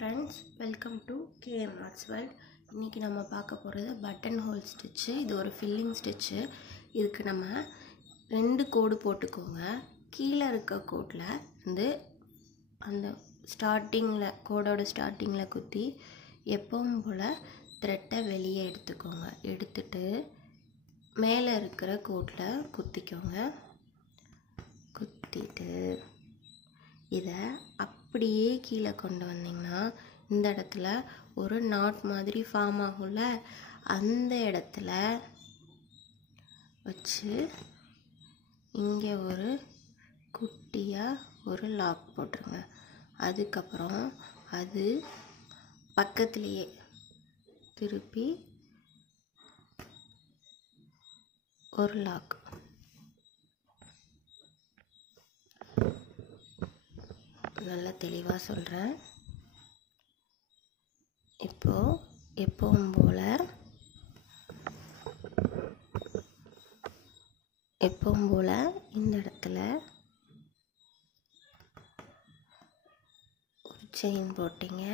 friends, welcome to KM Arts World. இன்னைக்கு நம்ம பார்க்க போறது பட்டன் ஹோல் ஸ்டிட்ச். இது ஒரு ஃபில்லிங் ஸ்டிட்ச். இதுக்கு நம்ம ரெண்டு கோடு போட்டுக்கோங்க. கீழ இருக்க கோட்ல இருந்து அந்த ஸ்டார்டிங்ல கோடோட ஸ்டார்டிங்ல குத்தி எப்பவும் போல த்ரெட்டை வெளியே எடுத்துக்கோங்க. எடுத்துட்டு மேலே இருக்கிற கோட்ல குத்திக்கோங்க. குத்திட்டு இதை அப்படியே கீழே கொண்டு வந்தீங்கன்னா இந்த இடத்துல ஒரு நாட் மாதிரி ஃபார்ம் ஆகும்ல, அந்த இடத்துல வச்சு இங்கே ஒரு குட்டியாக ஒரு லாக் போட்டுருங்க. அதுக்கப்புறம் அது பக்கத்துலேயே திருப்பி ஒரு லாக். நல்லா தெளிவாக சொல்கிறேன். இப்போது எப்பவும் போல் இந்த இடத்துல ஒரு செயின் போட்டிங்க.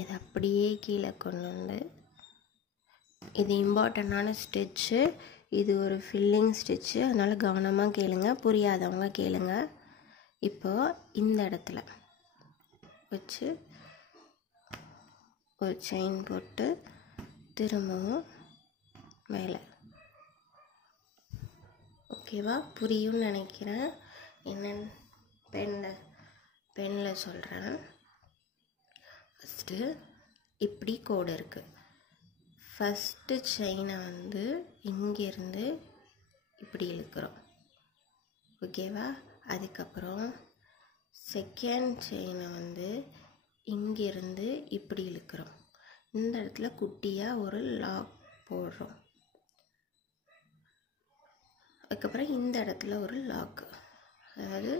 இதை அப்படியே கீழே கொண்டு வந்து, இது இம்பார்ட்டண்டான ஸ்டிச்சு. இது ஒரு ஃபில்லிங் ஸ்டிச்சு, அதனால் கவனமாக கேளுங்க, புரியாதவங்க கேளுங்க. இப்போது இந்த இடத்துல வச்சு ஒரு செயின் போட்டு திரும்பவும் மேலே. ஓகேவா? புரியும்னு நினைக்கிறேன். என்னன்னு பெனில் சொல்கிறேன். ஃபஸ்ட்டு இப்படி கோடு இருக்குது. ஃபஸ்ட்டு செயினை வந்து இங்கேருந்து இப்படி இழுக்கிறோம். ஓகேவா? அதுக்கப்புறம் செகண்ட் செயினை வந்து இங்கிருந்து இப்படி இழுக்கிறோம். இந்த இடத்துல குட்டியாக ஒரு லாக் போடுறோம். அதுக்கப்புறம் இந்த இடத்துல ஒரு லாக். அதாவது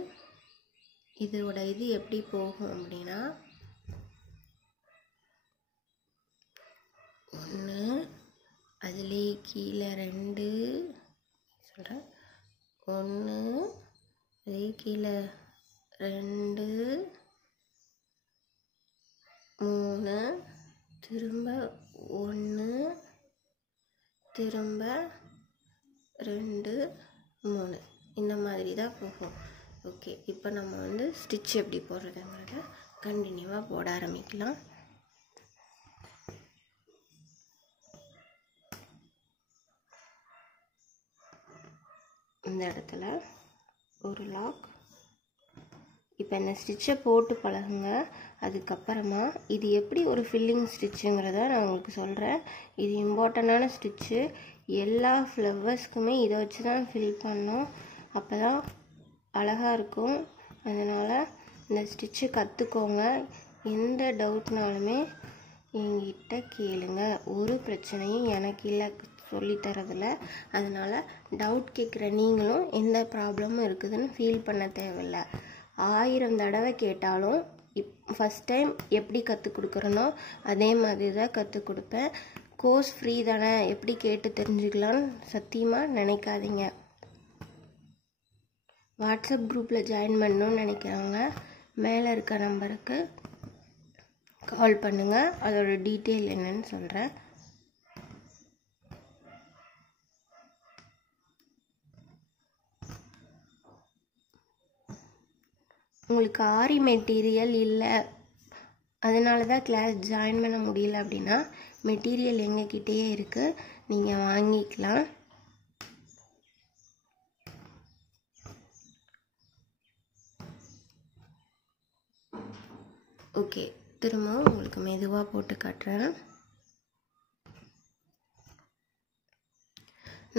இதோட இது எப்படி போகும் அப்படின்னா, ஒன்று அதிலே கீழே ரெண்டு சொல்கிறேன். ஒன்று அதே கீழே ரெண்டு, மூணு, திரும்ப ஒன்று, திரும்ப ரெண்டு, மூணு, இந்த மாதிரி தான் போகும். ஓகே, இப்போ நம்ம வந்து ஸ்டிச் எப்படி போடுறதுங்கிறத கண்டினியூவாக போட ஆரம்பிக்கலாம். இந்த இடத்துல ஒரு லாக். இப்போ இந்த ஸ்டிச்சை போட்டு பழகுங்க. அதுக்கப்புறமா இது எப்படி ஒரு ஃபில்லிங் ஸ்டிச்சுங்கிறத நான் உங்களுக்கு சொல்கிறேன். இது இம்பார்ட்டண்டான ஸ்டிச்சு. எல்லா ஃப்ளவர்ஸ்க்குமே இதை வச்சு தான் ஃபில் பண்ணோம். அப்போ தான் அழகாக இருக்கும். அதனால் இந்த ஸ்டிச்சு கற்றுக்கோங்க. எந்த டவுட்னாலுமே என்கிட்ட கேளுங்க. ஒரு பிரச்சனையும் எனக்கு இல்லை சொல்லித்தரதில்ல. அதனால் டவுட் கேட்குற நீங்களும் எந்த ப்ராப்ளமும் இருக்குதுன்னு ஃபீல் பண்ண தேவையில்லை. 1000 தடவை கேட்டாலும் ஃபஸ்ட் டைம் எப்படி கற்றுக் கொடுக்குறனோ அதே மாதிரி தான் கற்றுக் கொடுப்பேன். கோர்ஸ் ஃப்ரீ தானே, எப்படி கேட்டு தெரிஞ்சுக்கலான்னு சத்தியமாக நினைக்காதீங்க. வாட்ஸ்அப் குரூப்பில் ஜாயின் பண்ணணும்னு நினைக்கிறவங்க மேலே இருக்க நம்பருக்கு கால் பண்ணுங்கள். அதோட டீட்டெயில் என்னன்னு சொல்கிறேன். உங்களுக்கு ஆரி மெட்டீரியல் இல்லை, அதனால தான் கிளாஸ் ஜாயின் பண்ண முடியல அப்படின்னா மெட்டீரியல் எங்ககிட்டயே இருக்குது, நீங்கள் வாங்கிக்கலாம். ஓகே, திரும்பவும் உங்களுக்கு மெதுவாக போட்டு காட்டுறேன்.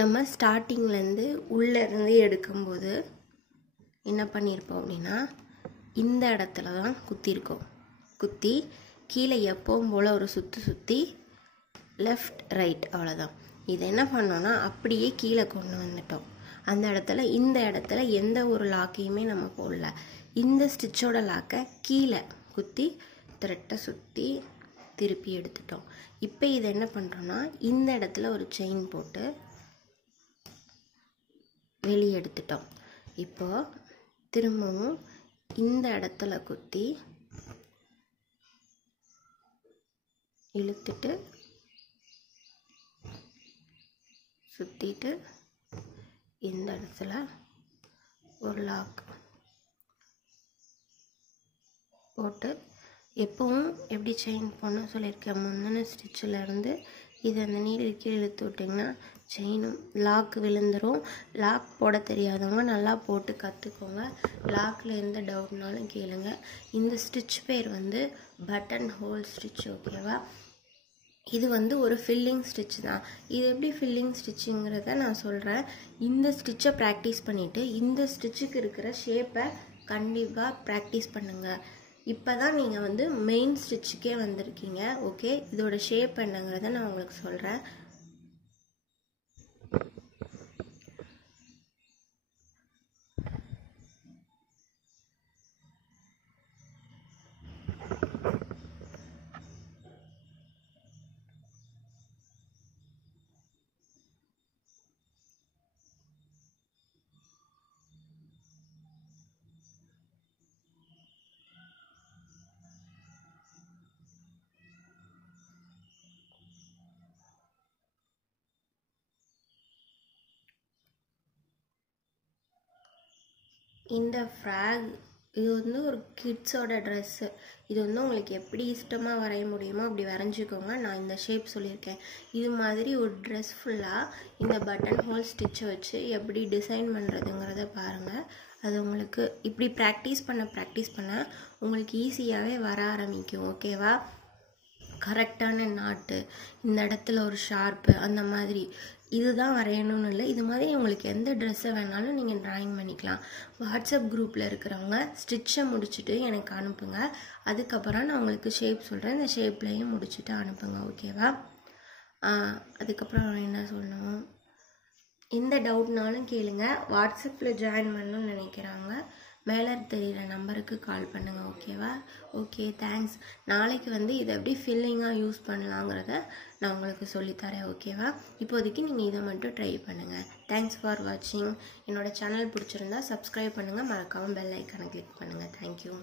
நம்ம ஸ்டார்டிங்லேருந்து உள்ளேருந்து எடுக்கும்போது என்ன பண்ணியிருப்போம் அப்படின்னா, இந்த இடத்துல தான் குத்திருக்கோம். குத்தி கீழே எப்பவும் போல் ஒரு சுற்றி லெஃப்ட் ரைட், அவ்வளோதான். இது என்ன பண்ணோன்னா அப்படியே கீழே கொண்டு வந்துட்டோம். அந்த இடத்துல இந்த இடத்துல எந்த ஒரு லாக்கையுமே நம்ம போடல. இந்த ஸ்டிச்சோட லாக்கை கீழே குத்தி த்ரெட்டை சுற்றி திருப்பி எடுத்துட்டோம். இப்போ இதை என்ன பண்ணுறோன்னா, இந்த இடத்துல ஒரு செயின் போட்டு வெளியே எடுத்துட்டோம். இப்போது திரும்பவும் இந்த இடத்துல குத்தி இழுத்துட்டு சுற்றிட்டு இந்த இடத்துல ஒரு லாக் போட்டு எப்பவும் எப்படி செயின் போடணும் சொல்லியிருக்கேன். முந்தின ஸ்டிச்சிலேருந்து இது அந்த நீடில் கீழே இழுத்து விட்டிங்கன்னா செயினும் லாக் விழுந்துடும். லாக் போட தெரியாதவங்க நல்லா போட்டு கற்றுக்கோங்க. லாக்கில் எந்த டவுட்னாலும் கேளுங்க. இந்த ஸ்டிச் பேர் வந்து பட்டன் ஹோல் ஸ்டிச். ஓகேவா? இது வந்து ஒரு ஃபில்லிங் ஸ்டிச் தான். இது எப்படி ஃபில்லிங் ஸ்டிச்சுங்கிறத நான் சொல்கிறேன். இந்த ஸ்டிச்சை ப்ராக்டிஸ் பண்ணிவிட்டு இந்த ஸ்டிச்சுக்கு இருக்கிற ஷேப்பை கண்டிப்பாக ப்ராக்டிஸ் பண்ணுங்கள். இப்போ தான் நீங்கள் வந்து மெயின் ஸ்டிச்சுக்கே வந்திருக்கீங்க. ஓகே, இதோட ஷேப் என்னங்கிறத நான் உங்களுக்கு சொல்கிறேன். இந்த ஃப்ராக் இது வந்து ஒரு கிட்ஸோட ட்ரெஸ்ஸு. இது வந்து உங்களுக்கு எப்படி இஷ்டமாக வரைய முடியுமோ அப்படி வரைஞ்சிக்கோங்க. நான் இந்த ஷேப் சொல்லியிருக்கேன். இது மாதிரி ஒரு ட்ரெஸ் ஃபுல்லாக இந்த பட்டன் ஹோல் ஸ்டிச்சை வச்சு எப்படி டிசைன் பண்ணுறதுங்கிறத பாருங்கள். அது உங்களுக்கு இப்படி ப்ராக்டிஸ் பண்ண உங்களுக்கு ஈஸியாகவே வர ஆரம்பிக்கும். ஓகேவா? கரெக்டான நாட்டு, இந்த இடத்துல ஒரு ஷார்ப்பு, அந்த மாதிரி இதுதான் வரையணும்னு இல்லை. இது மாதிரி உங்களுக்கு எந்த ட்ரெஸ்ஸை வேணாலும் நீங்கள் ட்ராயிங் பண்ணிக்கலாம். வாட்ஸ்அப் குரூப்பில் இருக்கிறவங்க ஸ்டிச்சை முடிச்சுட்டு எனக்கு அனுப்புங்க. அதுக்கப்புறம் நான் உங்களுக்கு ஷேப் சொல்கிறேன். இந்த ஷேப்லேயும் முடிச்சுட்டு அனுப்புங்க. ஓகேவா? அதுக்கப்புறம் என்ன சொல்லணும், எந்த டவுட்னாலும் கேளுங்க. வாட்ஸ்அப்பில் ஜாயின் பண்ணணும்னு நினைக்கிறாங்க, மேலே தெரிகிற நம்பருக்கு கால் பண்ணுங்கள். ஓகேவா? Okay, thanks. நாளைக்கு வந்து இதை எப்படி ஃபில்லிங்காக யூஸ் பண்ணலாங்கிறத நான் உங்களுக்கு சொல்லித்தரேன். ஓகேவா? இப்போதைக்கு நீங்கள் இதை மட்டும் ட்ரை பண்ணுங்கள். தேங்க்ஸ் ஃபார் வாட்சிங். என்னோடய சேனல் பிடிச்சிருந்தா சப்ஸ்கிரைப் பண்ணுங்கள். மறக்காமல் பெல் ஐக்கானை கிளிக் பண்ணுங்கள். தேங்க்யூ.